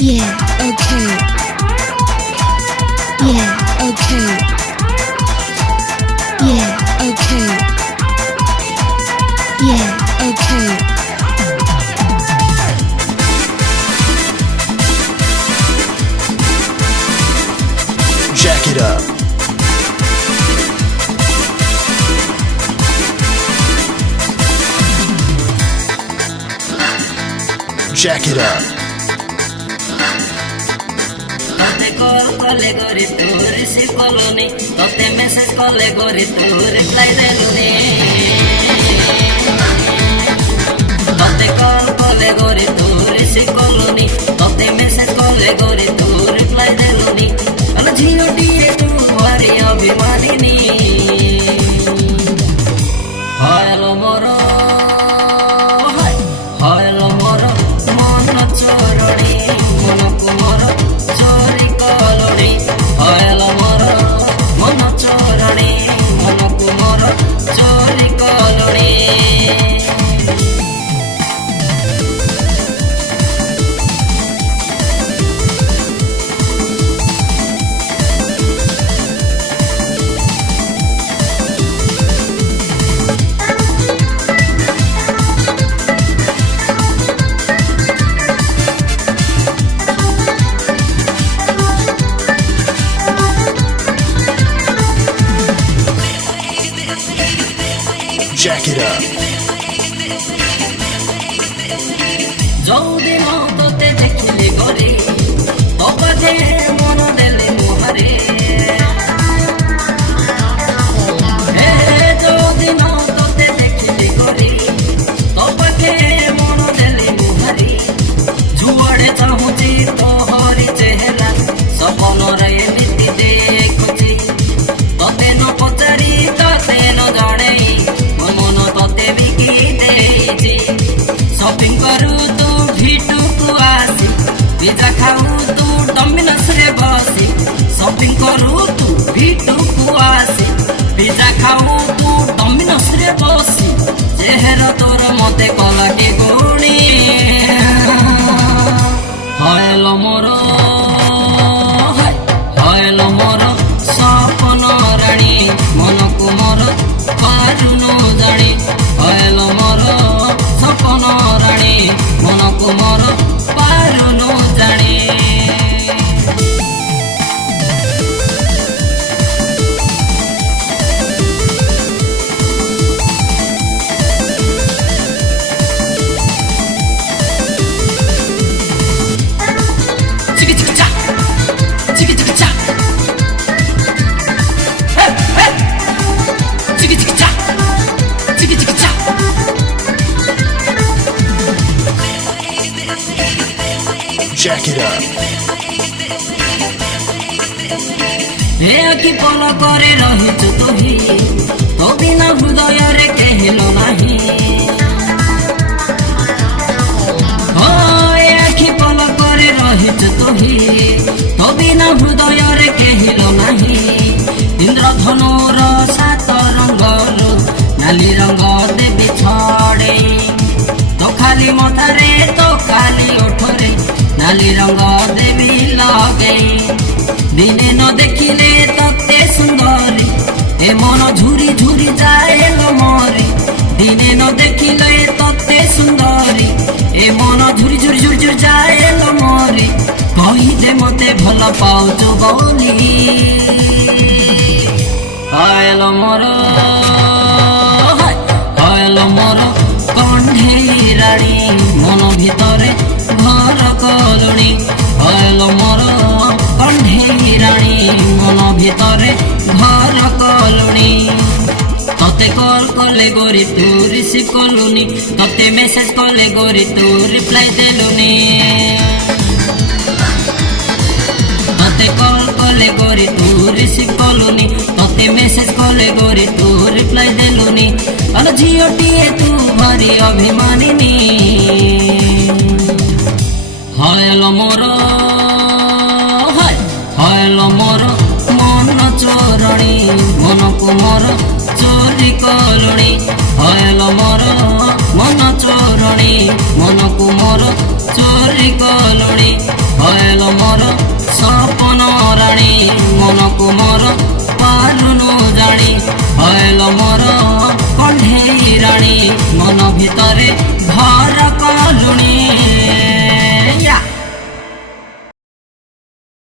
Yeah, okay. Yeah, okay. Yeah, okay. Yeah, okay. Jack it up. Jack it up. Tote call kale gori tu receive koloni, tote message kale gori tu reply deluni. Tote call kale gori tu receive koloni, tote message kale gori tu reply deluni. Ala jio diye tu mari abhimanini. Hello moro, hello moro, mon choroni, mon kumara. Hello moro, mon chorani, mon kumara, chori koloni. Jack it up. Jodi no tote dekhile gore, topade mono dele muhare. Hey, jodi no tote dekhile gore, topade mono dele muhare. Juade chahuchi tohari chehra, sapno re niti dekhuchi. Tote no pachari, tote no janei. Shopping करू तू भीटू को आसी pizza खाऊ तू Domino's रे बसी shopping करू तू भीटू को आसी पिज्जा खाऊ तू डोमिनोस रे बसी चेहरा तोर मते कलाटे गुणी हेलो मोरो हेलो मोरो सपन रानी मन को मोर पारुनो जानी हेलो मोरो सपन रानी मन को मोर पारुनो जानी चिकी चिकी चा चिकी चिकी चा चिकी चिकी चा चिकी चिकी चा Jack it up. हे अखि पल करे रहिछु तुही तो बिना हृदय रे कहलो नाही हो हे अखि पल करे रहिछु तुही तो बिना हृदय रे कहलो नाही इंद्रधनुर सात रंगरो नाली रंग देबी छड़े तो खाली मथारे तो खाली ओठरे नाली रंग देवी लगे दिने न देखिले तते सुंदरी ए मन झुरी झुरी जाए लो मोरी दिने न देखिले तते सुंदरी ए मन झुरी झुरी झुरी झुरी जाए लो मोरी कही दे मते भल पाउछु बोली हेलो मोरो हेलो मोरो कंढे रानी मन भितरे घर कलुणी हेलो मोरो कंढे रानी मन भितरे घर कलुणी तते कॉल कले गोरी तू रिसीव कलुनी तते मेसेज कले गोरी तू रिप्लाई देलुनी तते कॉल कले गोरी तू रिसीव कलुनी तते मेसेज कले गोरी तू रिप्लाई देलुनी अल झियोटिए तू भारी अभिमानिनी हेलो मोरो हेलो मोरो मन चोरणी मन को मोर चोरी कलुणी हेलो मोरो मन चोरणी मन को मोर चोरी कलुणी।